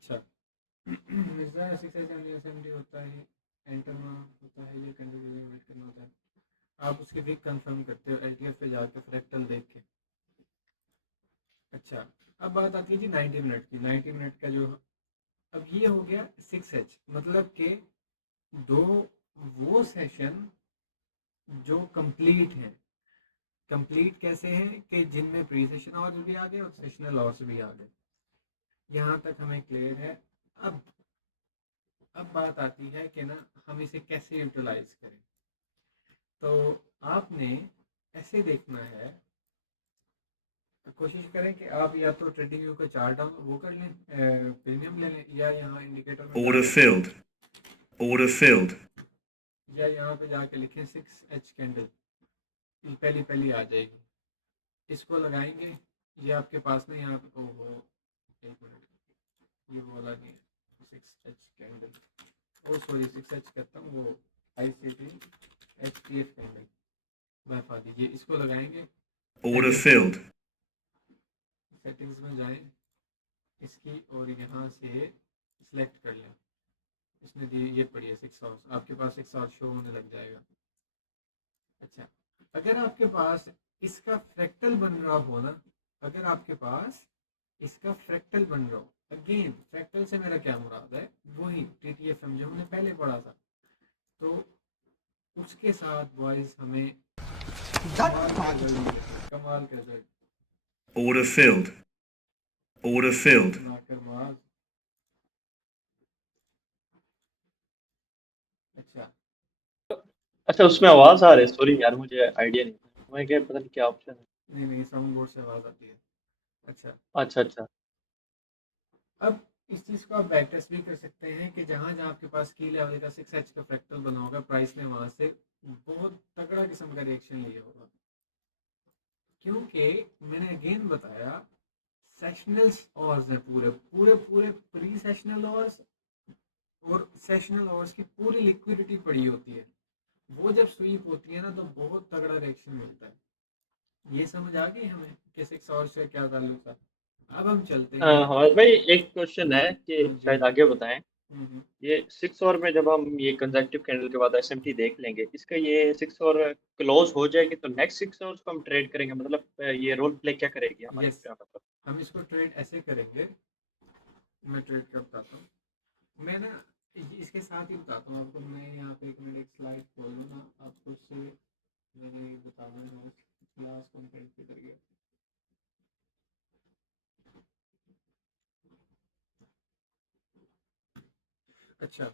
अच्छा। मिर्जा 670 होता है, एंटर होता है, ये कंटिन्यू वेट करना होता है। आप उसकी वीक कंफर्म करते हो एलटीएफ पे जाके फ्रैक्टल देख के। अच्छा, अब बात आती है जी 90 मिनट की। 90 मिनट का जो अब ये हो गया 6H, मतलब कि दो वो सेशन जो कंप्लीट है। कंप्लीट कैसे हैं कि जिनमें प्री सेशन आवर्स भी आ गए और सेशनल आवर्स भी आ गए। यहाँ तक हमें क्लियर है। अब अब बात आती है कि ना हम इसे कैसे यूटिलाइज करें। तो आपने ऐसे देखना है, कोशिश करें कि आप या तो ट्रेडिंग व्यू का चार्ट डाउन वो कर लें, प्रीमियम ले लें, या यहाँ इंडिकेटर में Order filled. Order filled. या यहाँ पे जाके लिखें 6H कैंडल, पहली पहली आ जाएगी। इसको लगाएंगे, ये आपके पास में यहाँ पे हो, एक मिनट, ये बोला नहीं है 6H कैंडल, ओ सॉरी 6H करता हूँ, वो ICT HTF कैंडल बता दीजिए। इसको लगाएंगे, Order filled. सेटिंग्स में जाएं इसकी, और यहाँ से सिलेक्ट कर लें। इसने दी ये पड़ी है 6 आवर्स, आपके पास 6 आवर्स शो होने लग जाएगा। अच्छा, अगर आपके पास इसका फ्रैक्टल बन रहा हो ना, अगर आपके पास इसका फ्रैक्टल बन रहा हो, अगेन फ्रैक्टल से मेरा क्या मुराद है, वही TTFM जो हमने पहले पढ़ा था, तो उसके साथ बॉयज हमें कमाल का result. Order filled. Order filled. अच्छा, अच्छा, उसमें आवाज आ रही है, सॉरी यार मुझे आइडिया नहीं था, मैं क्या पता नहीं क्या ऑप्शन है। नहीं नहीं, साउंड बोर्ड से आवाज आती है। अच्छा, अच्छा अच्छा। अब इस चीज़ को आप बैक टेस्ट भी कर सकते हैं कि जहाँ जहाँ आपके पास की लेवल का 6H का फ्रैक्टल बना होगा, प्राइस ने वहाँ से बहुत तगड़ा किस्म का रिएक्शन लिया होगा। क्योंकि मैंने अगेन बताया, सेशनल आवर्स है, पूरे पूरे पूरे प्री सेशनल आवर्स और सेशनल आवर्स की पूरी लिक्विडिटी पड़ी होती है। वो जब स्वीप होती है ना, तो बहुत तगड़ा रिएक्शन मिलता है। ये समझ आ गई हमें कि 6 आवर्स से क्या ताल्लुक था। अब हम चलते हैं। हाँ भाई, एक क्वेश्चन है कि हाँ जी। शायद आगे बताएं। हम्म। ये 6 आवर में जब हम ये कंसेक्यूटिव कैंडल के बाद एसएमटी देख लेंगे, इसका ये 6 आवर क्लोज हो जाएगी तो नेक्स्ट 6 आवर्स को हम ट्रेड करेंगे, मतलब ये रोल प्ले क्या करेगी हमारे यस, यहाँ पर? हम इसको ट्रेड ऐसे करेंगे। मैं ट्रेड का बताता हूँ। मैं ना इसके साथ ही बताता हूँ आपको। मैं यहाँ पे एक मिनट एक स्लाइड खोल लूँ ना, आपको उससे मेरे बता दूँगा क्लास कंप्लीट किधर गया। अच्छा,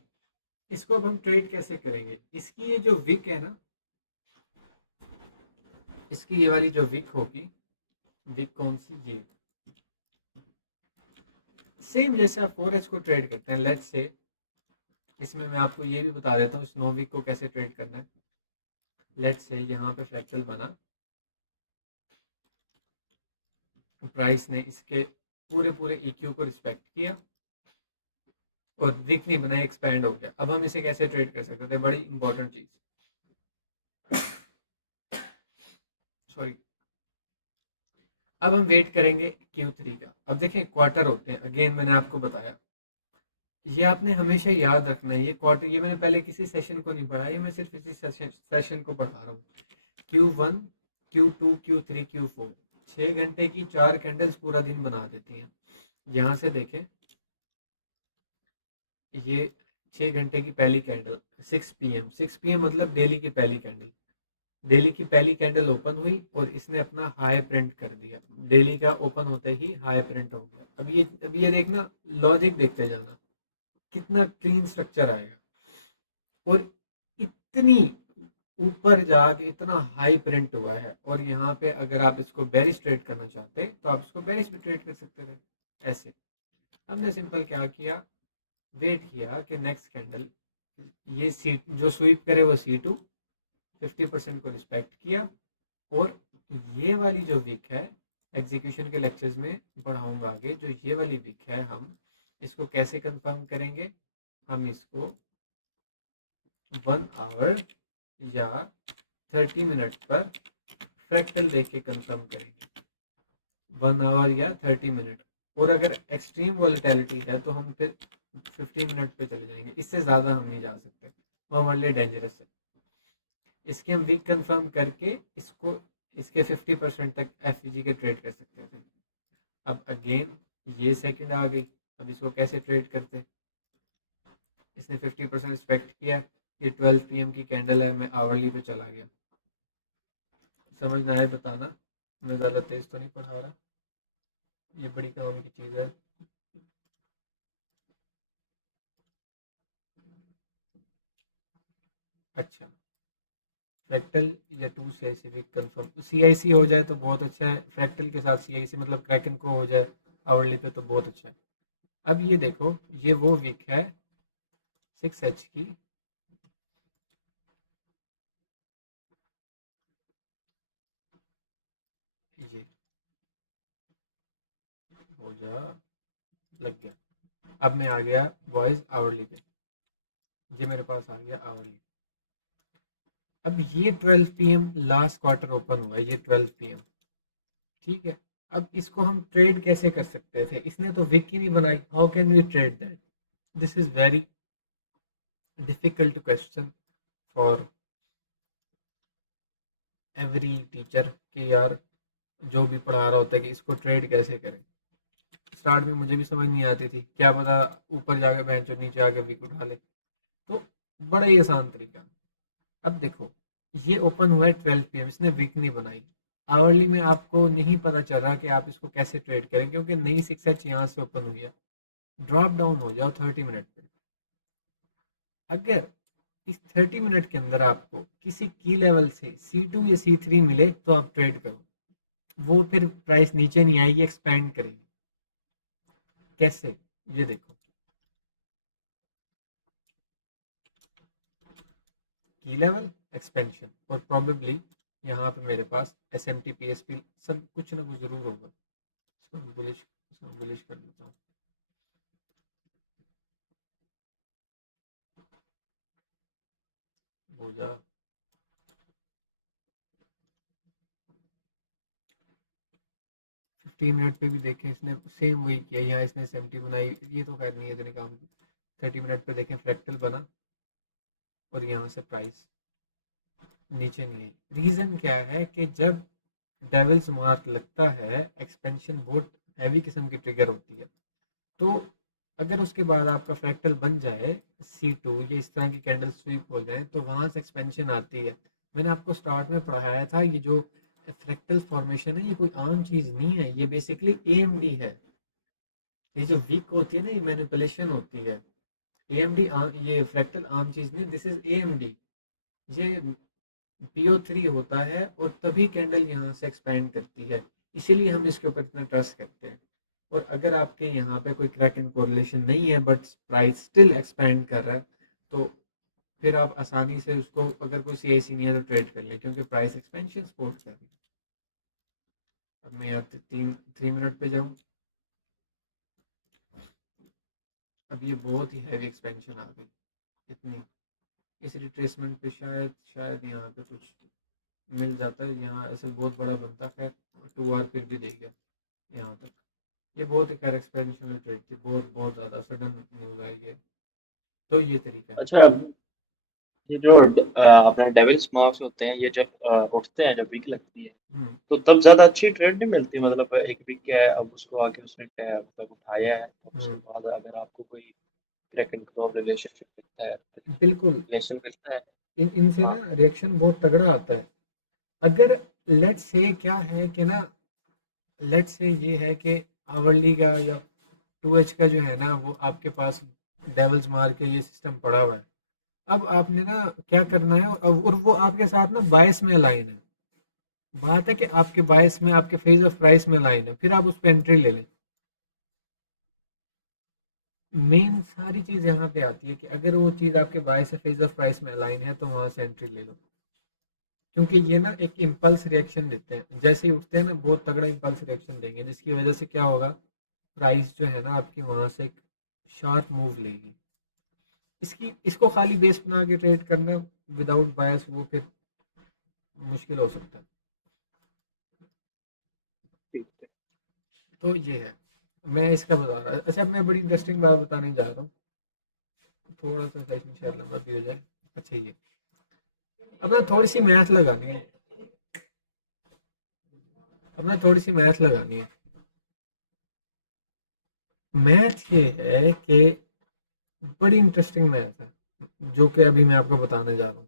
इसको अब हम ट्रेड कैसे करेंगे। इसकी ये जो विक है ना, इसकी ये वाली जो विक होगी, विक कौन सी, ये सेम जैसे आप 4H को ट्रेड करते हैं। लेट्स से इसमें मैं आपको ये भी बता देता हूँ स्नो विक को कैसे ट्रेड करना है। लेट्स से यहाँ पे फ्रैक्चर बना, प्राइस ने इसके पूरे पूरे EQ को रिस्पेक्ट किया और विक नहीं बनाई, एक्सपैंड हो गया। अब हम इसे कैसे ट्रेड कर सकते थे, बड़ी इंपॉर्टेंट चीज, सॉरी। अब हम वेट करेंगे Q3 का। अब देखें क्वार्टर होते हैं, अगेन मैंने आपको बताया, ये आपने हमेशा याद रखना है। ये क्वार्टर, ये मैंने पहले किसी सेशन को नहीं पढ़ा, ये मैं सिर्फ इसी सेशन को पढ़ा रहा हूँ। Q1, Q2, Q3, Q4, 6 घंटे की 4 कैंडल्स पूरा दिन बना देती हैं। यहाँ से देखें, ये 6 घंटे की पहली कैंडल 6 PM मतलब डेली की पहली कैंडल। डेली की पहली कैंडल ओपन हुई और इसने अपना हाई प्रिंट कर दिया। डेली का ओपन होते ही हाई प्रिंट हो गया। अब ये देखना, लॉजिक देखते जाना कितना क्लीन स्ट्रक्चर आएगा। और इतनी ऊपर जाके इतना हाई प्रिंट हुआ है, और यहाँ पे अगर आप इसको बेरिश ट्रेड करना चाहते हैं तो आप इसको बेरिश भी ट्रेड कर सकते थे ऐसे। हमने सिंपल क्या किया, वेट किया कि नेक्स्ट कैंडल ये सी जो स्वीप करे वो C2, 50% को रिस्पेक्ट किया। और ये वाली जो वीक है, एग्जीक्यूशन के लेक्चर्स में पढ़ाऊंगा आगे, जो ये वाली वीक है, हम इसको कैसे कंफर्म करेंगे। हम इसको 1 आवर या 30 मिनट पर फ्रैक्टल देख के कंफर्म करेंगे। 1 आवर या 30 मिनट, और अगर एक्सट्रीम वॉलेटिलिटी है तो हम फिर 15 मिनट पे चले जाएंगे, इससे ज़्यादा हम नहीं जा सकते, वो हमारे लिए डेंजरस है। इसके हम वीक कंफर्म करके इसको इसके 50% तक एफईजी के ट्रेड कर सकते थे। अब अगेन ये सेकंड आ गई, अब इसको कैसे ट्रेड करते? इसने 50% रिस्पेक्ट किया, ये 12 PM की कैंडल है, मैं आवरली पे चला गया। समझ ना आए बताना, मैं ज़्यादा तेज तो नहीं पढ़ा रहा, ये बड़ी काम की चीज़ है। अच्छा, फ्रैक्टल या टू स्पेसिफिक कंफर्म, सीआईसी हो जाए तो बहुत अच्छा है, फ्रैक्टल के साथ सीआईसी मतलब क्रैकन को हो जाए आवरली पे तो बहुत अच्छा है। अब ये देखो, ये वो विक है 6H की, ये हो जा, लग गया। अब मैं आ गया बॉयज आवरली पे, ये मेरे पास आ गया आवरली। अब ये 12 PM लास्ट क्वार्टर ओपन हुआ, ये 12 PM, ठीक है। अब इसको हम ट्रेड कैसे कर सकते थे? इसने तो विक ही नहीं बनाई, how can we trade that? This is very difficult question for every teacher कि यार जो भी पढ़ा रहा होता है कि इसको ट्रेड कैसे करें। स्टार्ट में मुझे भी समझ नहीं आती थी, क्या पता ऊपर जाके बेंच और नीचे आके विक उठा ले, तो बड़ा ही आसान तरीका। अब देखो, ये ओपन हुआ है 12 PM, इसने विक नहीं बनाई, आवरली में आपको नहीं पता चल रहा कि आप इसको कैसे ट्रेड करें, क्योंकि नई 6H यहाँ से ओपन हुई है। ड्रॉप डाउन हो जाओ 30 मिनट पे, अगर इस 30 मिनट के अंदर आपको किसी की लेवल से C2 या C3 मिले तो आप ट्रेड करो, वो फिर प्राइस नीचे नहीं आएगी, एक्सपेंड करेगी। कैसे? ये देखो, की लेवल एक्सपेंशन और प्रोबेबली यहाँ पे मेरे पास SMT PSP सब कुछ ना कुछ जरूर होगा। इसको बुलिश कर देता हूँ। हो जा, 15 मिनट पे भी देखें, इसने सेम वही किया, यहाँ इसने 70 बनाई, ये तो खैर नहीं है इतने काम। 30 मिनट पे देखें, फ्रैक्टल बना और यहाँ से प्राइस नीचे नहीं आई। रीजन क्या है कि जब डेविल्स मार्क लगता है, एक्सपेंशन बहुत हैवी किस्म की ट्रिगर होती है, तो अगर उसके बाद आपका फ्रैक्टल बन जाए C2 या इस तरह की कैंडल स्वीप हो जाए तो वहां से एक्सपेंशन आती है। मैंने आपको स्टार्ट में पढ़ाया था, ये जो फ्रैक्टल फॉर्मेशन है ये कोई आम चीज नहीं है, ये बेसिकली AMD है। ये जो वीक होती है ना, ये मैनिपुलेशन होती है। AMD ये फ्रैक्टल आम चीज नहीं, दिस इज AMD। ये PO3 होता है और तभी कैंडल यहाँ से एक्सपेंड करती है, इसीलिए हम इसके ऊपर इतना ट्रस्ट करते हैं। और अगर आपके यहाँ पे कोई क्रैक इन कोरिलेशन नहीं है बट प्राइस स्टिल एक्सपेंड कर रहा है, तो फिर आप आसानी से उसको, अगर कोई CIC नहीं है तो ट्रेड कर लें, क्योंकि प्राइस एक्सपेंशन सपोर्ट कर रही है। अब मैं यहाँ 3 मिनट पे जाऊँ, अब ये बहुत ही हैवी एक्सपेंशन आ गई इतनी, इस रिट्रेसमेंट पे शायद शायद यहाँ पे कुछ मिल जाता है, यहाँ ऐसे बहुत बड़ा बनता है, 2 आवर फिर भी दे गया यहाँ तक। ये बहुत ही खैर एक्सपेंशन ट्रेड थी, बहुत बहुत ज़्यादा सडन न्यूज़ आई है, तो ये तरीका है। अच्छा, ये जो अपना डेविल्स मार्क्स होते हैं, ये जब उठते हैं, जब वीक लगती है, हम्म, तो तब ज्यादा अच्छी ट्रेड नहीं मिलती। मतलब एक वीक है, अब उसको आके उसने मतलब उठाया है, और उसके हम्म, बाद अगर आपको कोई क्रैक एंड क्रॉप रिलेशनशिप मिलता है, बिल्कुल। रिलेशन मिलता है। इनसे हाँ, ना रिएक्शन बहुत तगड़ा आता है। अगर लेट्स से क्या है कि ना, लेट्स से ये है कि आवरली का या 2H का जो है ना, वो आपके पास डेवल्स मार के ये सिस्टम पड़ा हुआ है। अब आपने ना क्या करना है, और वो आपके साथ ना बायस में अलाइन है। बात है कि आपके बायस में, आपके फेज ऑफ प्राइस में अलाइन है, फिर आप उस पर एंट्री ले लें। मेन सारी चीज यहाँ पे आती है कि अगर वो चीज आपके बायस से फेज ऑफ प्राइस में अलाइन है तो वहां से एंट्री ले लो, क्योंकि ये ना एक इम्पल्स रिएक्शन देते हैं, जैसे ही उठते हैं ना बहुत तगड़ा इम्पल्स रिएक्शन देंगे, जिसकी वजह से क्या होगा, प्राइस जो है ना आपकी वहां से एक शार्प मूव लेगी। इसको खाली बेस बना के ट्रेड करना विदाउट बायस, वो फिर मुश्किल हो सकता है। ठीक है। तो ये है। मैं इसका बता रहा, अच्छा मैं बड़ी इंटरेस्टिंग बात बताने जा रहा हूँ, थोड़ा सा सेशन शायद लंबा भी हो जाए। अच्छा ये अपना थोड़ी सी मैथ लगानी है, अपना थोड़ी सी मैथ लगानी है। मैथ ये है कि बड़ी इंटरेस्टिंग मैथ है जो कि अभी मैं आपको बताने जा रहा हूँ।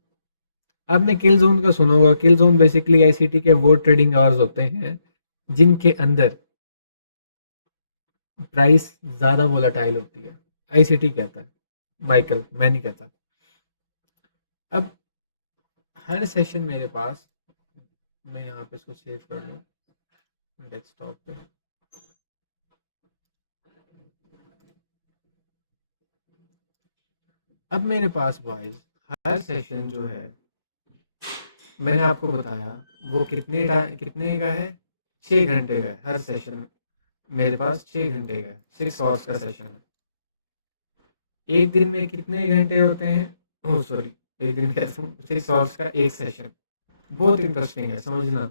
आपने किल जोन का सुना होगा। किल जोन बेसिकली आईसीटी के वो ट्रेडिंग आवर्स होते हैं जिनके अंदर प्राइस ज्यादा वोलेटाइल होती है। आईसीटी कहता है, माइकल, मैं नहीं कहता। अब हर सेशन मेरे पास, मैं यहाँ पे इसको सेव कर लूँ डेस्कटॉप पे। अब मेरे पास बॉयज हर सेशन जो है, मैंने आपको बताया वो कितने का है, 6 घंटे का है हर सेशन। मेरे पास 6 घंटे का है, 6 आवर्स का सेशन है। एक दिन में कितने घंटे होते हैं, ओह सॉरी, एक दिन कैसे, 6 आवर्स का एक सेशन। बहुत इंटरेस्टिंग है समझना।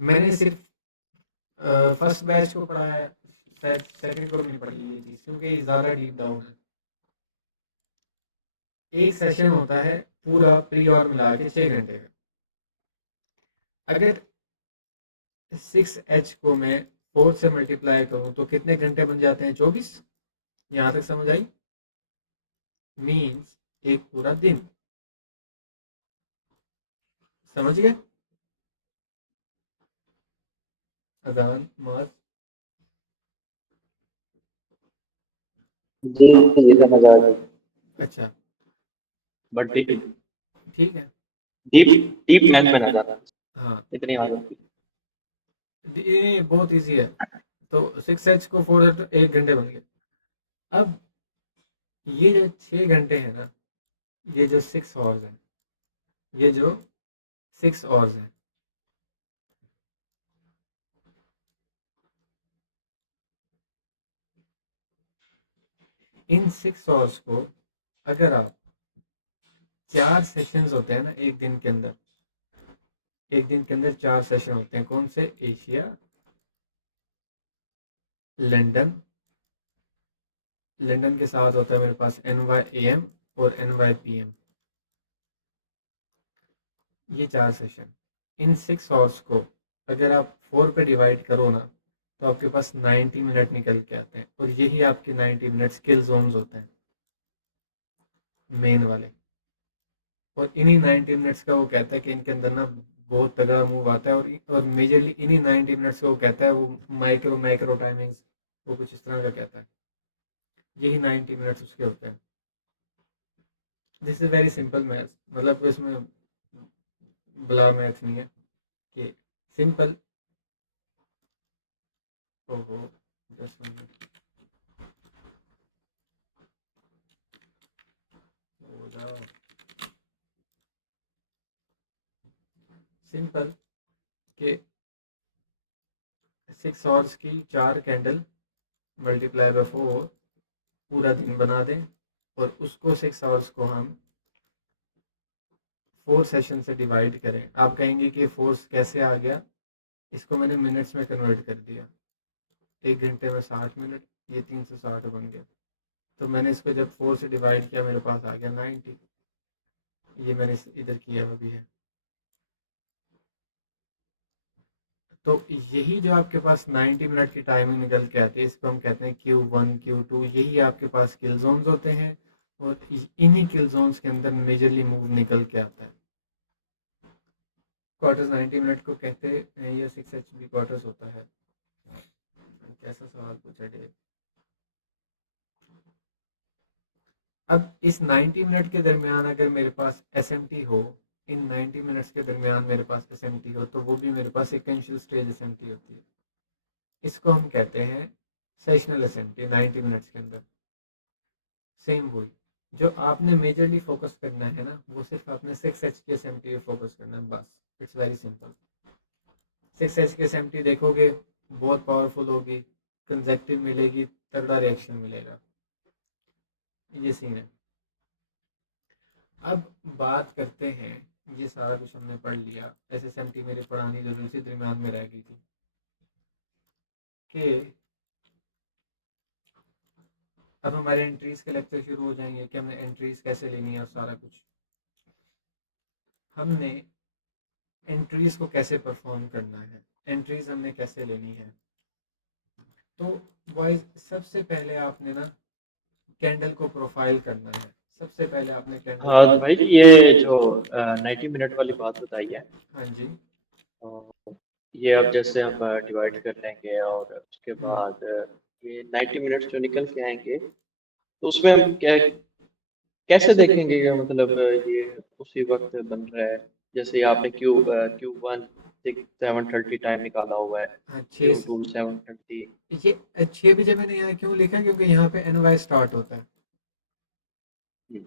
मैंने सिर्फ फर्स्ट बैच को पढ़ा है, शायद सेकंड को भी नहीं पढ़ी ये चीज़, क्योंकि ज़्यादा डीप डाउन है। एक सेशन होता है पूरा प्री और मिला के 6 घंटे का। अगर 6H को मैं 4 से मल्टीप्लाई करूं तो कितने घंटे बन जाते हैं, 24। यहाँ तक समझ आई? मीन्स एक पूरा दिन। समझ गए? अजान माज। जी जी समझ आ गई। अच्छा बट ठीक है। डीप डीप मैथ में ना जाना, हाँ इतनी ये आदत थी। ये बहुत इजी है। तो 6H को 4 से तो 1 घंटे बन गए। अब ये जो 6 घंटे है ना, ये जो 6 आवर्स है, ये जो 6 आवर्स है, इन 6 आवर्स को अगर आप 4 सेशंस होते हैं ना एक दिन के अंदर, एक दिन के अंदर 4 सेशन होते हैं। कौन से? एशिया, लंदन, लंदन के साथ होता है मेरे पास NYAM और NYPM, ये 4 सेशन। इन 6 आवर्स को अगर आप 4 पे डिवाइड करो ना, तो आपके पास 90 मिनट निकल के आते हैं, और यही आपके 90 मिनट स्किल जोन्स होते हैं, मेन वाले। और इन्हीं 90 मिनट्स का वो कहता है कि इनके अंदर ना बहुत तगड़ा मूव आता है, और मेजरली इन्हीं 90 मिनट्स का वो कहता है, वो माइक्रो माइक्रो टाइमिंग्स, वो कुछ इस तरह का कहता है। यही 90 मिनट्स उसके होते हैं। This is very simple math, मतलब कोई इसमें बला मैथ नहीं है कि सिंपल। ओहो 10 मिनट हो जाओ। सिंपल कि 6 आवर्स की 4 कैंडल मल्टीप्लाई बाय 4 पूरा दिन बना दें, और उसको 6 आवर्स को हम 4 सेशन से डिवाइड करें। आप कहेंगे कि फोर्स कैसे आ गया, इसको मैंने मिनट्स में कन्वर्ट कर दिया। 1 घंटे में 60 मिनट, ये 360 बन गया। तो मैंने इसको जब 4 से डिवाइड किया, मेरे पास आ गया 90। ये मैंने इधर किया अभी है। तो यही जो आपके पास 90 मिनट की टाइमिंग निकल के आती है, इसको हम कहते हैं Q1 Q2। यही आपके पास किल जोन्स होते हैं, और इन्हीं किल जोन्स के अंदर मेजरली मूव निकल के आता है। क्वार्टर्स 90 मिनट को कहते हैं, या 6H भी क्वार्टर्स होता है। कैसा सवाल पूछा डेव। अब इस 90 मिनट के दरमियान अगर मेरे पास SMT हो, इन 90 मिनट्स के दरमियान मेरे पास SMT हो, तो वो भी मेरे पास सिक्वेंशियल स्टेज SMT होती है। इसको हम कहते हैं सेशनल SMT 90 मिनट्स के अंदर। सेम वही जो आपने मेजरली फोकस करना है ना, वो सिर्फ आपने 6H के SMT पे फोकस करना है, बस। It's very simple. 6H के SMT देखोगे, बहुत पावरफुल होगी, कंजेक्टिव मिलेगी, तगड़ा रिएक्शन मिलेगा। ये सीन है। अब बात करते हैं, ये सारा कुछ हमने पढ़ लिया। SSMT मेरी पढ़ानी जरूरी थी, दरम्यान में रह गई थी, कि अब हमारे एंट्रीज के लेक्चर शुरू हो जाएंगे कि हमें एंट्रीज कैसे लेनी है और सारा कुछ। हमने एंट्रीज को कैसे परफॉर्म करना है, एंट्रीज हमने कैसे लेनी है। तो बॉयज सबसे पहले आपने ना कैंडल को प्रोफाइल करना है। सबसे पहले आपने कैंडल हाँ तो भाई ये जो 90 मिनट वाली बात बताई है, हाँ जी तो ये अब जैसे हम डिवाइड कर लेंगे और उसके बाद ये 90 मिनट जो निकल के आएंगे तो उसमें हम कैसे देखेंगे कि मतलब ये उसी वक्त बन रहा है। जैसे यहाँ पे Q1 7:30 टाइम निकाला हुआ है, हाँ Q2 7:30। ये 6 बजे मैंने यहाँ क्यों लिखा, क्योंकि यहाँ पे NY स्टार्ट होता है।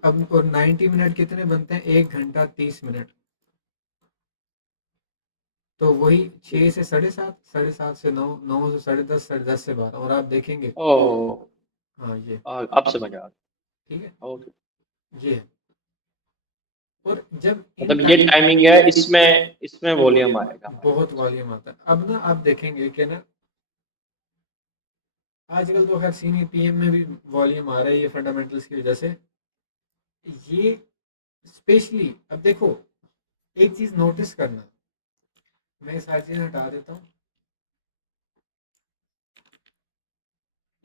अब और 90 मिनट कितने बनते हैं, 1 घंटा 30 मिनट। तो वही 6 से 7:30, 7:30 से 9, 9 से 10:30, 10:30 से 12, और आप देखेंगे। ओह, हाँ ये अब समझ आ ठीक है, गया। ओके, ये है। और जब इन मतलब ये टाइमिंग है, इसमें इसमें वॉल्यूम आएगा हमारे बहुत पास। वॉल्यूम आता है। अब ना आप देखेंगे कि ना आजकल तो खैर सीनियर PM में भी वॉल्यूम आ रहा है, ये फंडामेंटल्स की वजह से। ये स्पेशली अब देखो, एक चीज नोटिस करना, मैं ये सारी चीजें हटा देता हूँ।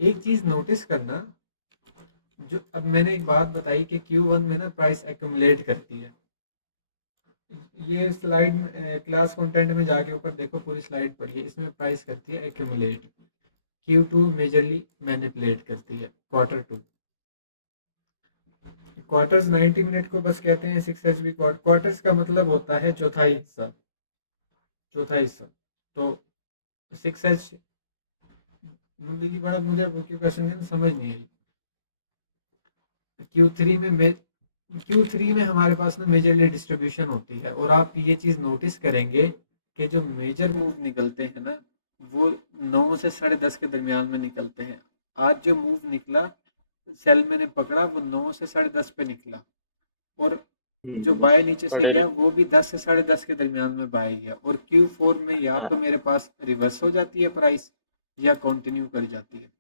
एक चीज नोटिस करना, जो अब मैंने एक बात बताई कि Q1 में ना प्राइस एक्यूमुलेट करती है। ये स्लाइड क्लास कंटेंट में जाके ऊपर देखो, पूरी स्लाइड पढ़िए, इसमें प्राइस करती है एक्यूमुलेट। Q2 मेजरली मैनिपुलेट करती है Q2। क्वार्टर्स 90 मिनट को बस कहते हैं 6 HB। क्वार्टर्स का मतलब होता है चौथाई हिस्सा, चौथा हिस्सा। तो 6H की बड़ा मुझे क्वेश्चन समझ नहीं आई। Q3 में हमारे पास ना मेजरली डिस्ट्रीब्यूशन होती है, और आप ये चीज़ नोटिस करेंगे कि जो मेजर मूव निकलते हैं ना, वो 9 से 10:30 के दरमियान में निकलते हैं। आज जो मूव निकला, सेल मैंने पकड़ा, वो 9 से 10:30 पे निकला, और जो बाय नीचे से बड़े गया वो भी 10 से 10:30 के दरमियान में बाय गया। और Q4 में या तो मेरे पास रिवर्स हो जाती है प्राइस, या कंटिन्यू कर जाती है।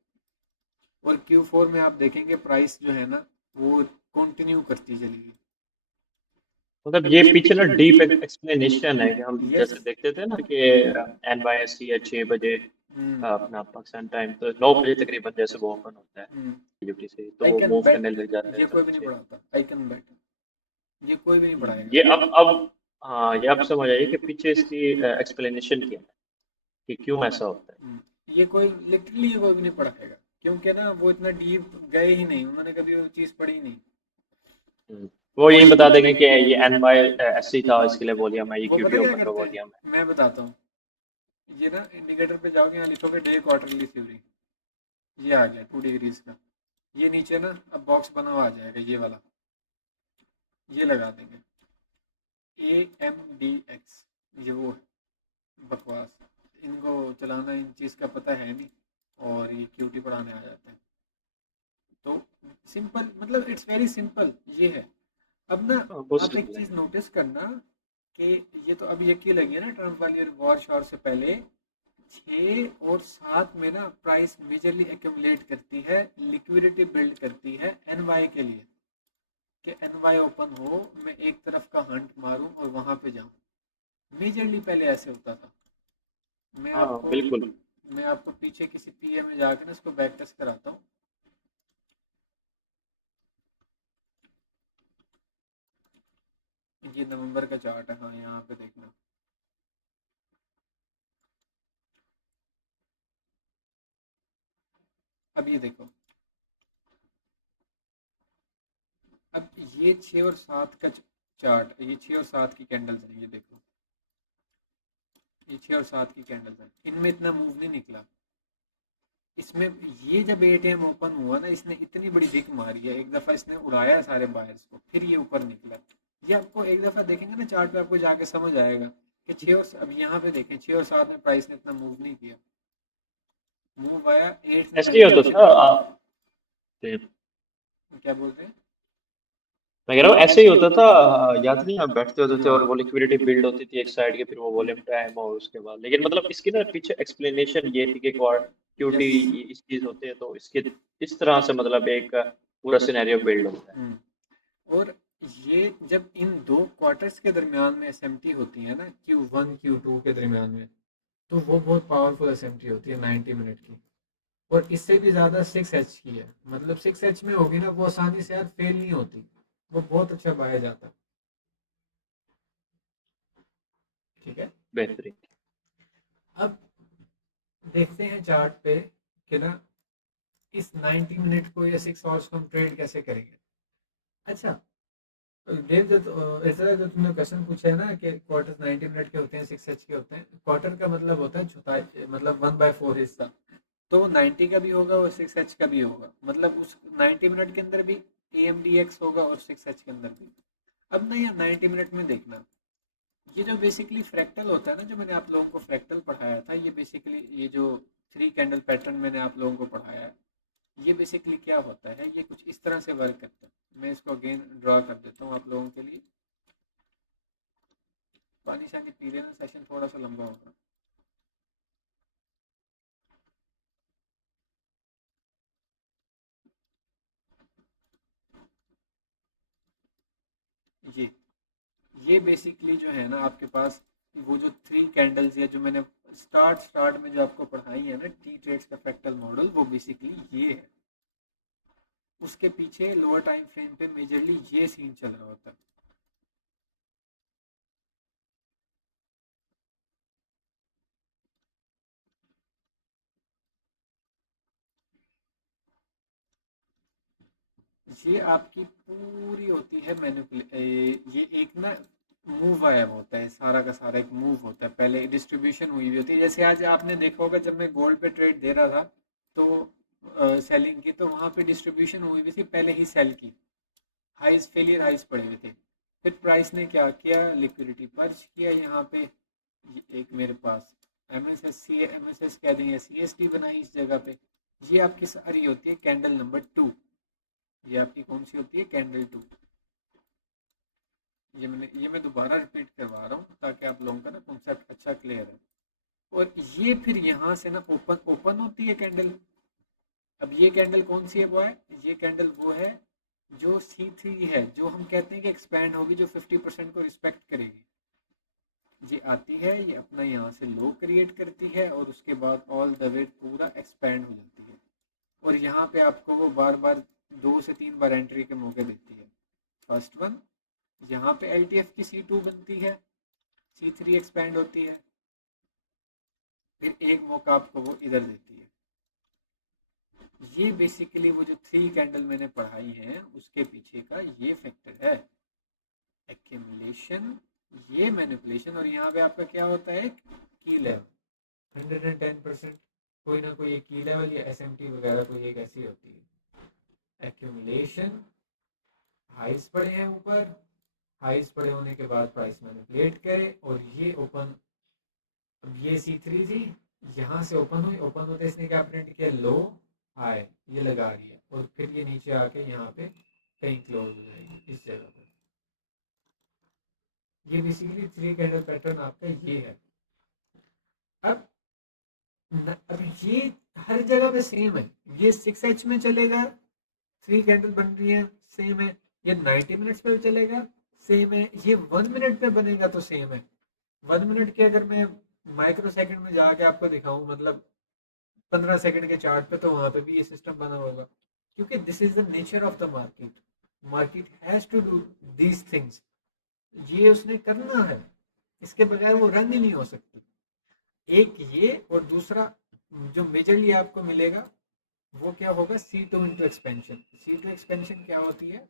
और Q4 में आप देखेंगे प्राइस जो है ना, वो कंटिन्यू करती चलेगी। मतलब ये पीछे ना डीप एक्सप्लेनेशन है कि हम यस जैसे देखते थे ना कि NYSE है 6 बजे अपना पाकिस्तान टाइम, तो 9 बजे तकरीबन जैसे वो ओपन होता है यूटी से, तो आई वो कैन मूव बेट, करने लग जाते हैं ये कोई भी नहीं 6। पढ़ाता, आई कैन बेट, ये कोई भी नहीं पढ़ाएगा। ये अब हाँ, ये अब समझ आइए कि पीछे इसकी एक्सप्लेनेशन क्या है कि क्यों ऐसा होता ये कोई लिटरली कोई भी नहीं पढ़ाएगा, क्योंकि ना वो इतना डीप गए ही नहीं, उन्होंने कभी वो चीज़ पढ़ी नहीं। है। वो यही बता देंगे कि ये NYSE था, इसके लिए वॉल्यूम है, ये वो पता QT क्या ओपन का करते वॉल्यूम हैं, मैं बताता हूँ। ये ना इंडिकेटर पे जाओगे, यहाँ लिखोगे डे क्वार्टरली थ्योरी, ये आ गया 2 डिग्रीज का। ये नीचे ना अब बॉक्स बना हुआ आ जाएगा, ये वाला, ये लगा देंगे AMDX। ये वो है बकवास, इनको चलाना इन चीज़ का पता है नहीं, और ये QT पढ़ाने आ जाते हैं। तो सिंपल, मतलब इट्स वेरी सिंपल, ये है। अब ना है। बहुत आप एक सिंपल है। चीज़ नोटिस करना कि ये तो अब यकीन लगी है ना, ट्रम्प वाली वॉर शॉर से पहले 6 और 7 में ना प्राइस मेजरली एक्यूमुलेट करती है, लिक्विडिटी बिल्ड करती है NY के लिए, कि NY ओपन हो, मैं एक तरफ का हंट मारूं और वहां पे जाऊं। मेजरली पहले ऐसे होता था। मैं हाँ आपको बिल्कुल। मैं आपको पीछे किसी PM में जाकर ना इसको बैक टेस्ट कराता हूँ। ये नवंबर का चार्ट है, हाँ यहाँ पे देखना। अब ये देखो, अब ये 6 और 7 का चार्ट, ये 6 और 7 की कैंडल्स है, ये देखो, ये 6 और 7 की कैंडल्स है, इनमें इतना मूव नहीं निकला। इसमें ये जब ATM ओपन हुआ ना, इसने इतनी बड़ी विक मारी है, एक दफ़ा इसने उड़ाया सारे बायर्स को, फिर ये ऊपर निकला। ये आपको एक दफ़ा देखेंगे ना चार्ट पे, आपको जाके समझ आएगा कि 6 और अब यहाँ पे देखें 6 और 7 में प्राइस ने इतना मूव नहीं किया। मूव आया 8 ने ऐसे ही होता था क्या बोलते हैं, मैं कह रहा हूँ ऐसे ही होता था। याद नहीं, आप बैठते होते थे और वो लिक्विडिटी बिल्ड होती थी एक साइड की, फिर वो वॉल्यूम टाइम और उसके बाद, लेकिन मतलब इसकी ना पीछे एक्सप्लेनेशन ये थी कि क्यूटी यस। इस चीज़ होते हैं, तो इसके इस तरह से मतलब एक पूरा सिनेरियो बिल्ड होता है। और ये जब इन दो क्वार्टर्स के दरमियान में एसएमटी होती है ना, Q1 Q2 के दरमियान में, तो वो बहुत पावरफुल एसएमटी होती है 90 मिनट की। और इससे भी ज़्यादा 6H की है, मतलब 6H में होगी ना, वो आसानी से यार फेल नहीं होती, वो बहुत अच्छा पाया जाता है। ठीक है। बेहतरीन। अब देखते हैं चार्ट पे कि ना इस 90 मिनट को या 6 आवर्स को हम ट्रेड कैसे करेंगे। अच्छा देव, जो तुमने क्वेश्चन पूछा है ना कि क्वार्टर 90 मिनट के होते हैं, 6H के होते हैं, क्वार्टर का मतलब होता है चौथाई, मतलब 1/4 हिस्सा। तो 90 का भी होगा और 6H का भी होगा, मतलब उस 90 मिनट के अंदर भी AMDX होगा और 6H के अंदर भी। अब ना ये 90 मिनट में देखना, ये जो बेसिकली फ्रैक्टल होता है ना, जो मैंने आप लोगों को फ्रैक्टल पढ़ाया था, ये बेसिकली ये जो 3 कैंडल पैटर्न मैंने आप लोगों को पढ़ाया है, ये बेसिकली क्या होता है, ये कुछ इस तरह से वर्क करता है। मैं इसको अगेन ड्रॉ कर देता हूँ आप लोगों के लिए। पानी शानी पी लेना, सेशन थोड़ा सा लंबा होगा। ये ये बेसिकली जो है ना आपके पास, वो जो 3 कैंडल्स या जो मैंने स्टार्ट में जो आपको पढ़ाई है ना टी ट्रेड्स का फ्रैक्टल मॉडल, वो बेसिकली ये है। उसके पीछे लोअर टाइम फ्रेम पे मेजरली ये सीन चल रहा होता है। ये आपकी पूरी होती है ये एक ना मूव आया होता है, सारा का सारा एक मूव होता है, पहले डिस्ट्रीब्यूशन हुई हुई होती है। जैसे आज आपने देखा होगा जब मैं गोल्ड पे ट्रेड दे रहा था, तो सेलिंग की, तो वहां पे डिस्ट्रीब्यूशन हुई हुई थी पहले ही सेल की, हाइस फेलियर हाइस पड़े हुए थे। फिर प्राइस ने क्या किया, लिक्विडिटी पर्च किया यहाँ पे। एक मेरे पास MSS कह दें या CST बनाई इस जगह पे। ये आपकी सारी होती है कैंडल नंबर 2। ये आपकी कौन सी होती है, कैंडल 2। ये मैं दोबारा रिपीट करवा रहा हूँ ताकि आप लोगों का ना कॉन्सेप्ट अच्छा क्लियर है। और ये फिर यहाँ से ना ओपन ओपन होती है कैंडल। अब ये कैंडल कौन सी है बॉय, ये कैंडल वो है जो C3 है, जो हम कहते हैं कि एक्सपैंड होगी, जो 50% को रिस्पेक्ट करेगी। ये आती है, ये अपना यहाँ से लो क्रिएट करती है और उसके बाद ऑल द वे पूरा एक्सपैंड हो जाती है। और यहाँ पे आपको वो बार बार 2 से 3 बार एंट्री के मौके देती है। फर्स्ट वन, यहाँ पे LTF की C2 बनती है, C3 एक्सपैंड होती है, फिर एक मौका आपको वो इधर देती है। ये बेसिकली वो जो 3 कैंडल मैंने पढ़ाई है उसके पीछे का ये फैक्टर है, एक्यूमुलेशन, ये मैनिपुलेशन। और यहाँ पे आपका क्या होता है, की लेवल 110%, कोई ना कोई एक की लेवल या SMT वगैरह कोई एक ऐसी होती है। एक्यूमुलेशन, हाइस पड़े हैं ऊपर, हाइस पड़े होने के बाद प्राइस मैनिपुलेट करे और ये ओपन। अब ये C3 थी, यहाँ से ओपन हुई, ओपन होते इसने क्या प्रिंट किया, लो हाई, ये लगा रही है, और फिर ये नीचे आके यहाँ पे कहीं क्लोज हो जाएगी इस जगह पे। ये बेसिकली 3 कैंडल पैटर्न आपका ये है। अब अब ये हर जगह पे सेम है, ये 6H में चलेगा, 3 कैंडल बन रही है, सेम है। ये 90 मिनट्स पे चलेगा, सेम है। ये 1 मिनट पे बनेगा तो सेम है। 1 मिनट के अगर मैं माइक्रो सेकंड में जाके आपको दिखाऊं, मतलब 15 सेकंड के चार्ट पे, तो वहां पे भी ये सिस्टम बना होगा, क्योंकि this is the nature of the market. Market has to do these things, ये उसने करना है, इसके बगैर वो रन ही नहीं हो सकती। एक ये, और दूसरा जो मेजरली आपको मिलेगा वो क्या होगा, C2 into expansion. C2 expansion क्या होती है,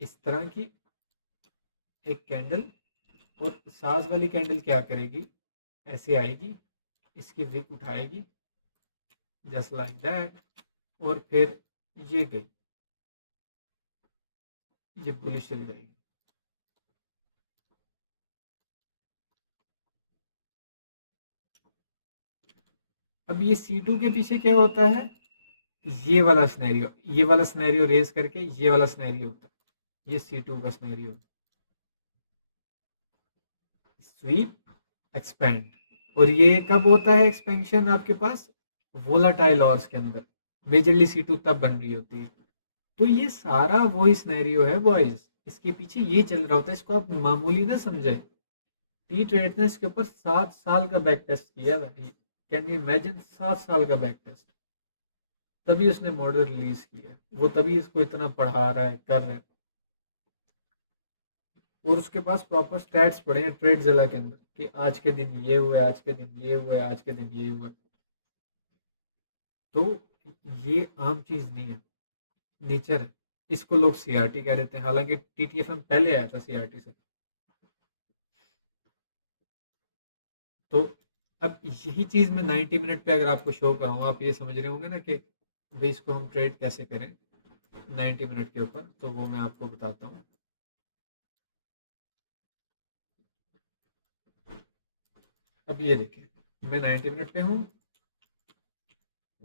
इस तरह की एक कैंडल, और सास वाली कैंडल क्या करेगी, ऐसे आएगी, इसकी विक उठाएगी जस्ट लाइक दैट, और फिर ये गई, ये बुलिश चली जाएगी। अब ये C2 के पीछे क्या होता है, ये वाला स्नैरियो रेज करके ये वाला स्नैरियो होता है, ये C2 का स्नैरियो, स्वीप एक्सपेंड, और ये कब होता है एक्सपेंशन आपके पास? वोलाटाइल ऑर्स के अंदर मेजरली C2 तब बन रही होती है। तो ये सारा वही सिनेरियो है बॉयज, इसके पीछे ये चल रहा होता है, इसको आप मामूली ना समझे। टीट रेडनेस के ऊपर 7 साल का बैक टेस्ट किया था, कैन यू इमेजिन, 7 साल का बैक टेस्ट, तभी उसने मॉडल रिलीज किया, वो तभी इसको इतना पढ़ा रहा है, कर रहे हैं। और उसके पास प्रॉपर स्टैट्स पड़े हैं ट्रेडजिला के अंदर कि आज के दिन ये हुआ, आज के दिन ये हुआ, आज के दिन ये हुआ। तो ये आम चीज नहीं है, नेचर है। इसको लोग CRT कह देते हैं, हालांकि TTFM पहले आया था CRT से। तो अब यही चीज मैं 90 मिनट पे अगर आपको शो कराऊँ, आप ये समझ रहे होंगे ना कि भाई इसको हम ट्रेड कैसे करें 90 मिनट के ऊपर, तो वो मैं आपको बताता हूँ। अब ये देखिए मैं 90 मिनट पे हूँ।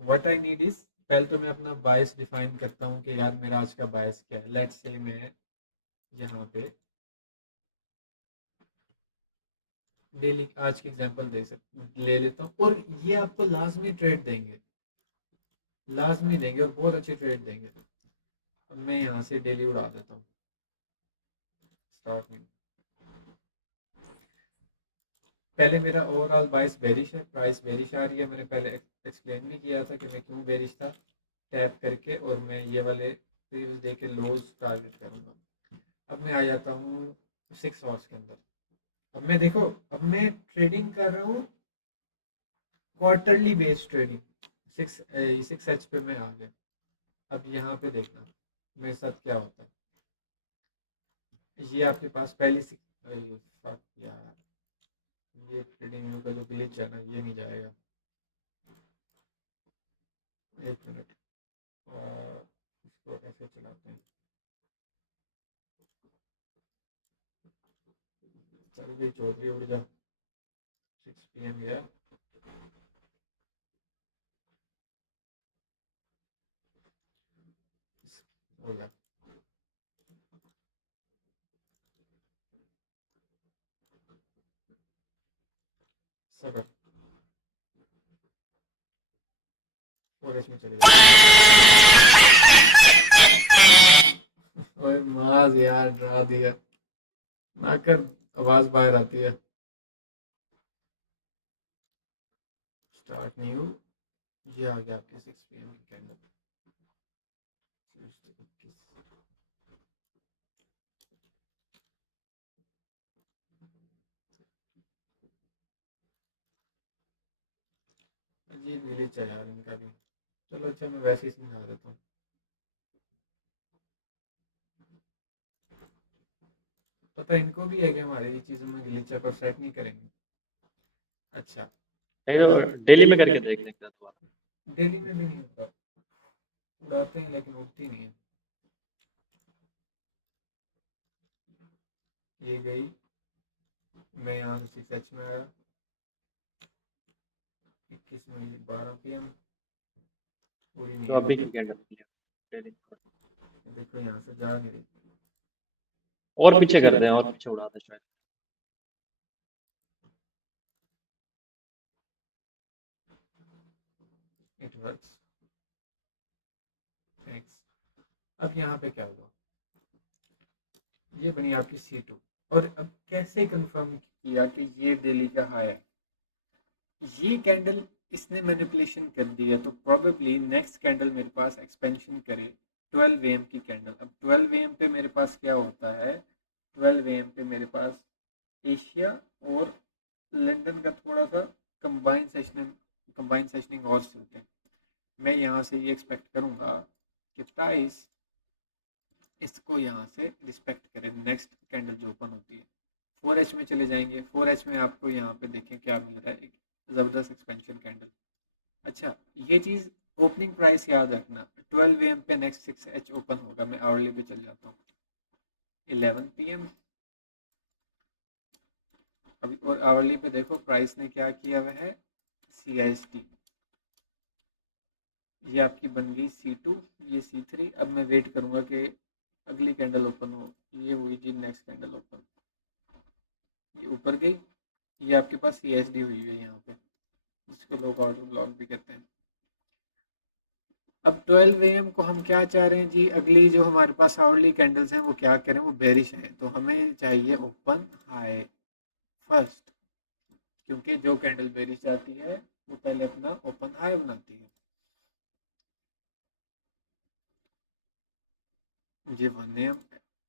व्हाट आई नीड इज, पहले तो मैं अपना बायस डिफाइन करता हूँ कि यार मेरा आज का बायस क्या है। लेट्स से मैं यहाँ पे डेली आज की एग्जांपल ले लेता हूँ, और ये आपको लाजमी ट्रेड देंगे, लाजमी देंगे और बहुत अच्छे ट्रेड देंगे। अब मैं यहाँ से डेली उड़ा देता हूँ, स्टार्ट में पहले मेरा ओवरऑल बाइस बेरिश है, प्राइस बेरिश आ रही है। मैंने पहले एक्सप्लेन भी किया था कि मैं क्यों बेरिश था, टैप करके, और मैं ये वाले प्रीवियस डे के लोज टारगेट करूँगा। अब मैं आ जाता हूँ 6 आवर्स के अंदर। अब मैं देखो, अब मैं ट्रेडिंग कर रहा हूँ क्वार्टरली बेस्ड ट्रेडिंग, 6H पे मैं आ गया। अब यहाँ पे देखना मेरे साथ क्या होता है। ये आपके पास पहली यार, ये ट्रेडिंग का जो ग्लिच है ना, ये नहीं जाएगा। एक मिनट, इसको ऐसे चलाते हैं। चल गई चौधरी, उड़ जा। 6 PM गया, हो गया। सबर 4H में चले ओए माज यार, डरा दिया ना कर, आवाज बाहर आती है। स्टार्ट न्यू, ये आ गया आपके 6 PM की कैंडल। जी ग्लिच है यार इनका भी। चलो अच्छा, मैं वैसे ही समझा देता हूँ। पता इनको भी है कि हमारे ये चीज़ों में ग्लिच है, पर सेट नहीं करेंगे। अच्छा, नहीं तो डेली में करके देख लेंगे दोबारा। डेली में भी नहीं होता, उड़ाते हैं लेकिन उड़ती नहीं है। ये गई, मैं यहाँ से 6H में आया, 21 महीने 12 PM, पूरी नहीं तो है अभी लेकिन की कैंडल डेली देखो यहाँ से जा नहीं रही। और पीछे कर दें, और पीछे उड़ा दें शायद। It works, thanks. अब यहाँ पे क्या हुआ, ये बनी आपकी C2। और अब कैसे कंफर्म किया कि ये डेली का हाई है? ये कैंडल इसने मैनिपुलेशन कर दी है, तो प्रोबेबली नेक्स्ट कैंडल मेरे पास एक्सपेंशन करे 12 AM की कैंडल। अब 12 AM पे मेरे पास क्या होता है, 12 AM पे मेरे पास एशिया और लंदन का थोड़ा सा कंबाइन सेशनिंग और चलते हैं। मैं यहाँ से ये एक्सपेक्ट करूँगा कि प्राइस इसको यहाँ से रिस्पेक्ट करें नेक्स्ट कैंडल जो ओपन होती है। 4H में चले जाएंगे, 4H में आपको यहाँ पे देखें क्या मिल रहा है, एक ज़बरदस्त एक्सपेंशन कैंडल। अच्छा, ये चीज़ ओपनिंग प्राइस याद रखना, 12 AM पे नेक्स्ट 6H ओपन होगा। मैं आवरली पे चल जाता हूँ, 11 PM। अभी और आवरली पे देखो प्राइस ने क्या किया हुआ है, CIST, ये आपकी बन गई C2, ये C3। अब मैं वेट करूँगा कि अगली कैंडल ओपन हो। ये हुई जी नेक्स्ट कैंडल ओपन, ये ऊपर गई, ये आपके पास CSD हुई है यहाँ पे, जिसको लोग ऑर्डर ब्लॉक भी कहते हैं। अब 12 AM को हम क्या चाह रहे हैं जी, अगली जो हमारे पास आवरली कैंडल्स हैं वो क्या करें, वो बेरिश है, तो हमें चाहिए ओपन हाई फर्स्ट, क्योंकि जो कैंडल बेरिश जाती है वो पहले अपना ओपन हाई बनाती है। ये 1 AM,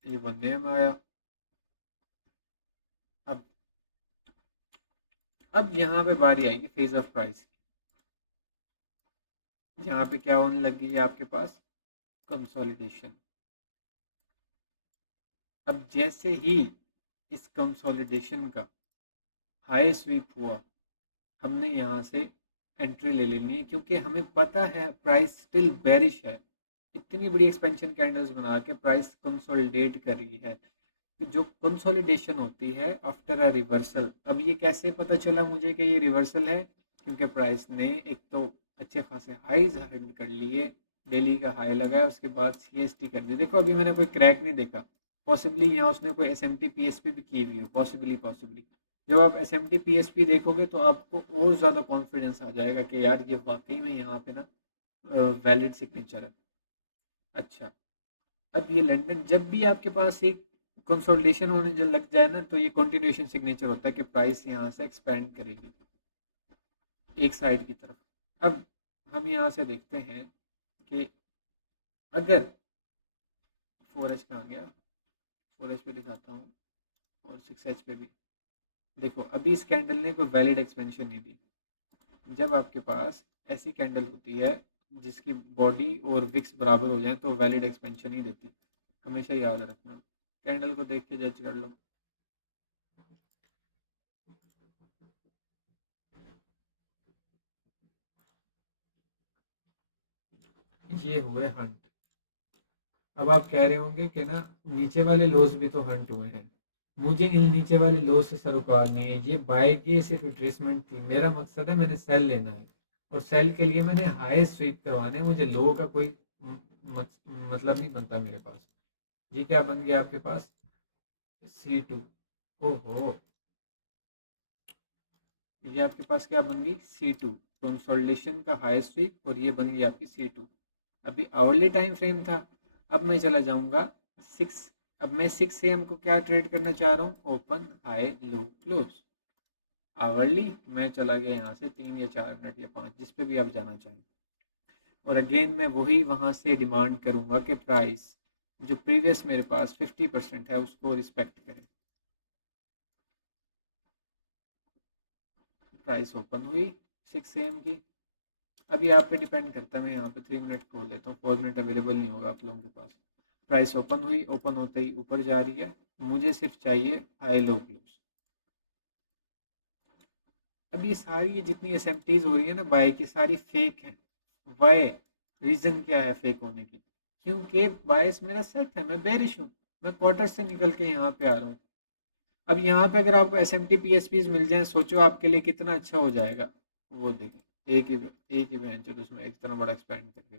ये 1 AM आया। अब यहाँ पे बारी आएगी फेज ऑफ प्राइस, यहाँ पे क्या होने लगी है आपके पास, कंसोलिडेशन। अब जैसे ही इस कंसोलिडेशन का हाई स्वीप हुआ, हमने यहाँ से एंट्री ले लेनी है, क्योंकि हमें पता है प्राइस स्टिल बेरिश है। इतनी बड़ी एक्सपेंशन कैंडल्स बना के प्राइस कंसोलिडेट कर रही है। जो कंसोलिडेशन होती है आफ्टर अ रिवर्सल, अब ये कैसे पता चला मुझे कि ये रिवर्सल है, क्योंकि प्राइस ने एक तो अच्छे खासे हाईज कर लिए, डेली का हाई लगाया, उसके बाद CST कर दी। देखो अभी मैंने कोई क्रैक नहीं देखा, पॉसिबली यहाँ उसने कोई SMT PSP भी की हुई है, पॉसिबली। जब आप SMT PSP देखोगे तो आपको और ज़्यादा कॉन्फिडेंस आ जाएगा कि यार ये वाकई में यहाँ पे ना वैलिड सिग्नेचर है। अच्छा, अब ये लंदन जब भी आपके पास एक कंसोलिडेशन होने जो लग जाए ना, तो ये कंटिन्यूएशन सिग्नेचर होता है कि प्राइस यहाँ से एक्सपेंड करेगी एक साइड की तरफ। अब हम यहाँ से देखते हैं कि अगर 4H कहाँ गया, 4H पे दिखाता हूँ और 6H पे भी देखो, अभी इस कैंडल ने कोई वैलिड एक्सपेंशन नहीं दी। जब आपके पास ऐसी कैंडल होती है जिसकी बॉडी और विक्स बराबर हो जाए तो वैलिड एक्सपेंशन ही देती, हमेशा याद रखना। कैंडल को देख के जज कर लो। ये हुए हंट। अब आप कह रहे होंगे कि ना नीचे वाले लोस भी तो हंट हुए हैं, मुझे इन नीचे वाले लोस से सरोकार नहीं है। ये बाय की सिर्फ रिट्रेसमेंट थी, मेरा मकसद है मैंने सेल लेना है, और सेल के लिए मैंने हाई स्वीप करवाने, मुझे लो का कोई मतलब नहीं बनता मेरे पास। ये क्या बन गया आपके पास, C2। ओहो, ये आपके पास क्या बन गई, C2, कंसोलिडेशन का हाई स्वीप, और ये बन गई आपकी C2। अभी आवरली टाइम फ्रेम था। अब मैं चला जाऊंगा 6, अब मैं 6 AM को क्या ट्रेड करना चाह रहा हूँ, open high low close. Hourly मैं चला गया यहाँ से 3 या 4 मिनट या 5, जिस पे भी आप जाना चाहें, और अगेन मैं वही वहाँ से डिमांड करूँगा कि प्राइस जो प्रीवियस मेरे पास 50% है उसको रिस्पेक्ट करे। प्राइस ओपन हुई 6 AM की। अभी आप पे डिपेंड करता है, मैं यहाँ पे 3 मिनट खोल देता हूँ, 4 मिनट अवेलेबल नहीं होगा आप लोगों के पास। प्राइस ओपन हुई, ओपन होते ही ऊपर जा रही है, मुझे सिर्फ चाहिए हाई लो क्लोज। अब ये सारी जितनी SMTs हो रही है ना बाय की, सारी फेक है। वाई, रीजन क्या है फेक होने की, क्योंकि बायस मेरा सेट है, मैं बेरिश हूँ, मैं क्वार्टर से निकल के यहाँ पे आ रहा हूँ। अब यहाँ पे अगर आपको SMT PSPs मिल जाए, सोचो आपके लिए कितना अच्छा हो जाएगा। वो देखिए एक ही बेंच है उसमें इतना बड़ा एक्सपेंड करके।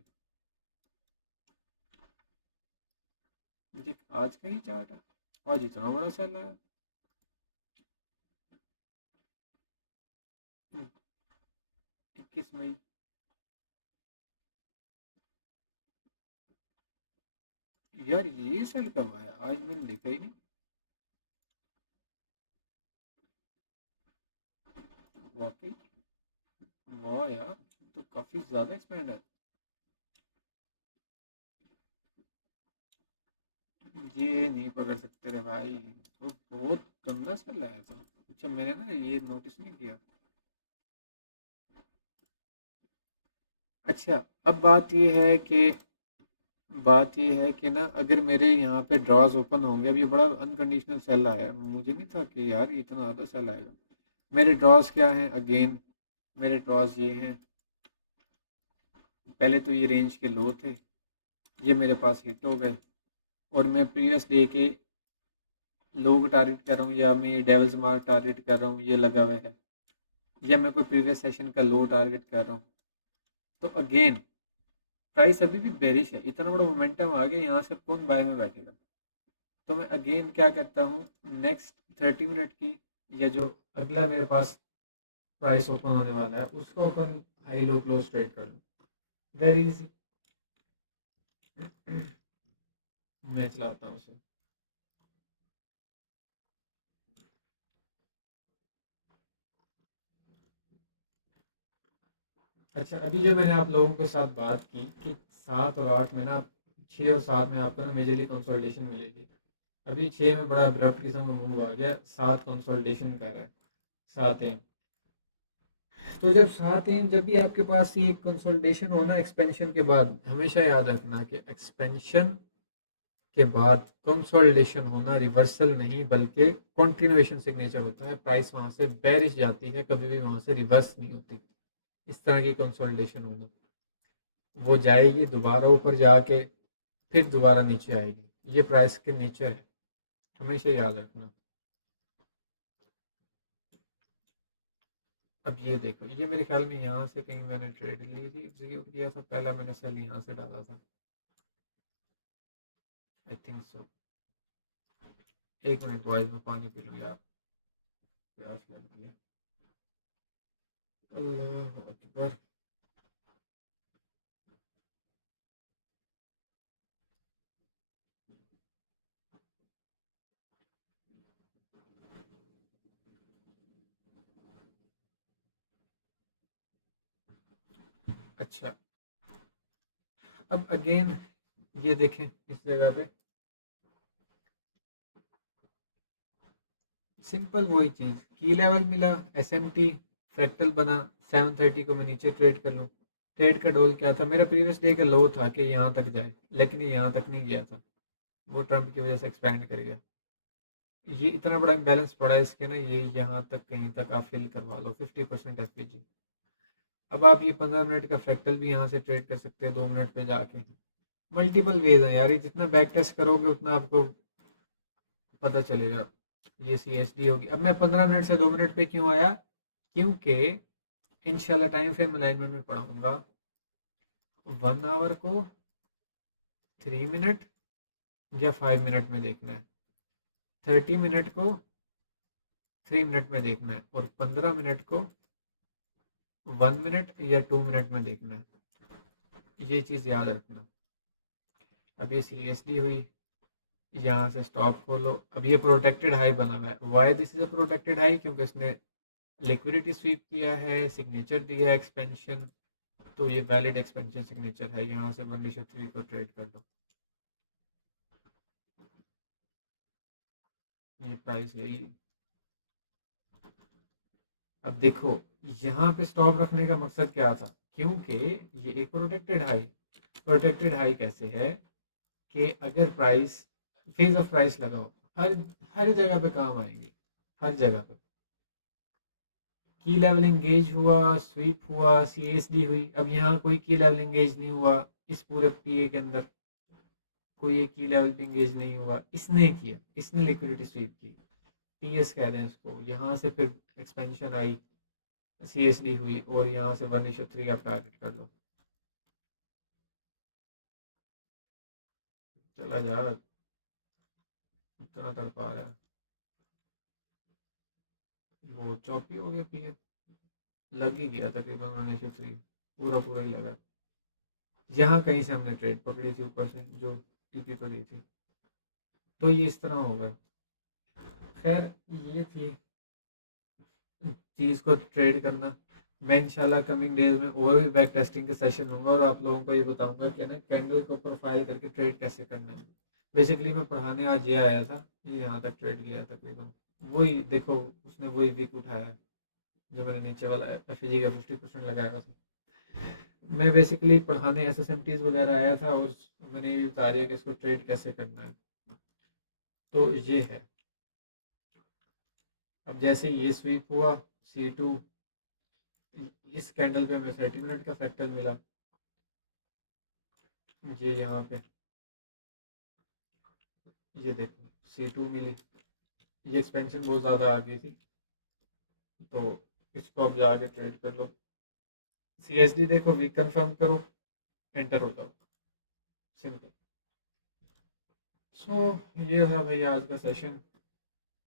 मुझे आज का ही चार्ट है, आज इतना बड़ा सेल है। 21 मई, यार ये सेल कब आया, आज मैंने देखा ही नहीं। वाकई, वाह यार, तो काफी ज्यादा एक्सपेंड है। ये नहीं पकड़ सकते रे भाई, तो बहुत गंदा सेल आया था। अच्छा मैंने ना ये नोटिस नहीं किया। अच्छा, अब बात ये है कि ना अगर मेरे यहाँ पे ड्रॉज ओपन होंगे, अब ये बड़ा अनकंडीशनल सेल आया है, मुझे नहीं था कि यार इतना ज़्यादा सेल आएगा। मेरे ड्रॉज क्या हैं, अगेन मेरे ड्रॉज ये हैं। पहले तो ये रेंज के लो थे, ये मेरे पास हिट हो गए, और मैं प्रीवियस डे के लो को टारगेट कर रहा हूँ, या मैं डेवल्स मार्क टारगेट कर रहा हूँ, ये लगा हुआ है, या मैं कोई प्रीवियस सेशन का लो टारगेट कर रहा हूँ। तो अगेन प्राइस अभी भी बेरिश है, इतना बड़ा मोमेंटम आ गया, यहाँ से कौन बाय में बैठेगा। तो मैं अगेन क्या करता हूँ, नेक्स्ट 30 मिनट की या जो अगला मेरे पास प्राइस ओपन होने वाला है उसका open high low close trade कर लूँ, वेरी इजी। मैं चलाता हूँ उसे। अच्छा, अभी जो मैंने आप लोगों के साथ बात की कि 7 और 8 में ना, 6 और 7 में आपको ना मेजरली कंसोलिडेशन मिलेगी। अभी 6 में बड़ा अब्रप्ट किस्म का मूव आ गया, 7 कंसोलिडेशन कर रहा है, 7 तो जब 7 जब भी आपके पास ये कंसोलिडेशन होना एक्सपेंशन के बाद, हमेशा याद रखना कि एक्सपेंशन के बाद कंसोलिडेशन होना रिवर्सल नहीं बल्कि कंटिन्यूएशन सिग्नेचर होता है। प्राइस वहां से बेरिश जाती है, कभी भी वहां से रिवर्स नहीं होती। इस तरह की कंसोलिडेशन होना, वो जाएगी दोबारा ऊपर जाके फिर दोबारा नीचे आएगी, ये प्राइस के नेचर है, हमेशा याद रखना। अब ये देखो, ये मेरे ख्याल में यहाँ से कहीं मैंने ट्रेड ली थी, एग्जीक्यूट किया था, पहला मैंने सेल यहाँ से डाला था, I think so. 1 minute boys, में पानी पी लूँ यार, प्यास लग रही है। अल्लाह अकबर। अच्छा, अब अगेन ये देखें इस जगह पे सिंपल वही चीज़, की लेवल मिला, एसएमटी फ्रैक्टल बना, 7:30 को मैं नीचे ट्रेड कर लूँ। ट्रेड का डोल क्या था, मेरा प्रीवियस डे का लो था कि यहाँ तक जाए, लेकिन ये यहाँ तक नहीं गया था, वो ट्रम्प की वजह से एक्सपैंड कर गया। ये इतना बड़ा बैलेंस पड़ा है इसके ना, ये यहाँ तक कहीं तक आप फिल करवा लो 50% एफपीजी। अब आप ये 15 मिनट का फ्रैक्टल भी यहाँ से ट्रेड कर सकते हैं 2 मिनट पे जाके। मल्टीपल वेज है यार, ये जितना बैक टेस्ट करोगे उतना आपको पता चलेगा। ये सी एस डी होगी। अब मैं 15 मिनट से 2 मिनट पे क्यों आया, क्योंकि इंशाल्लाह टाइम फ्रेम अलाइनमेंट में पढ़ाऊंगा 1 आवर को 3 मिनट या 5 मिनट में देखना है, 30 मिनट को 3 मिनट में देखना है, और 15 मिनट को 1 मिनट या 2 मिनट में देखना है। ये चीज़ याद रखना। अब ये सी एस डी हुई, यहाँ से स्टॉप खोलो। अब ये प्रोटेक्टेड हाई बना हुआ है, why this is a protected high, क्योंकि इसने लिक्विडिटी स्वीप किया है, सिग्नेचर दिया है एक्सपेंशन, तो ये वैलिड एक्सपेंशन सिग्नेचर है। यहाँ से 1:3 को ट्रेड कर दो, ये प्राइस यही। अब देखो यहाँ पे स्टॉप रखने का मकसद क्या था, क्योंकि ये एक प्रोटेक्टेड हाई कैसे है कि अगर प्राइस फेज ऑफ प्राइस लगाओ, हर हर जगह पे काम आएंगे, हर जगह पे। की लेवल एंगेज हुआ, स्वीप हुआ, सीएसडी हुई। अब यहाँ कोई की लेवल एंगेज नहीं हुआ, इस पूरे पीए के अंदर कोई एक की लेवल पे एंगेज नहीं हुआ, इसने किया, इसने लिक्विडिटी स्वीप की, पीएस कह रहे हैं उसको। यहाँ से फिर एक्सपेंशन आई, सीएसडी हुई, और यहाँ से 1:3 आप टारगेट कर दो। चला जा, इतना तड़पा रहा है, वो चौपी हो गया पीए, लग ही गया तकरीबन 1:3, पूरा पूरा ही लगा। यहाँ कहीं से हमने ट्रेड पकड़ी थी ऊपर से, जो टीपी पर दी थी, तो ये इस तरह होगा। खैर ये थी चीज़ को ट्रेड करना। मैं इंशाल्लाह कमिंग डेज में और भी बैक टेस्टिंग के सेशन होंगे, और आप लोगों को ये बताऊंगा कि ना कैंडल को प्रोफाइल करके ट्रेड कैसे करना है। बेसिकली मैं पढ़ाने आज ये आया था, ये यहाँ तक ट्रेड लिया तकरीबन, वही देखो उसने वही वीक उठाया है जो मैंने नीचे वाला एफ का 50% लगाया था। मैं बेसिकली पढ़ाने एस एस एम टीज वगैरह आया था, और मैंने ये बता दिया कि इसको ट्रेड कैसे करना है, तो ये है। अब जैसे ये स्वीप हुआ C2, इस कैंडल पे हमें 30 मिनट का फ्रैक्टल मिला, ये यहाँ पे ये देखो C2 मिली, ये एक्सपेंशन बहुत ज़्यादा आ गई थी, तो इसको अब जाके ट्रेड कर लो। CSD देखो वीक कंफर्म करो, एंटर हो जाओ, सिंपल। सो ये था भाई आज का सेशन।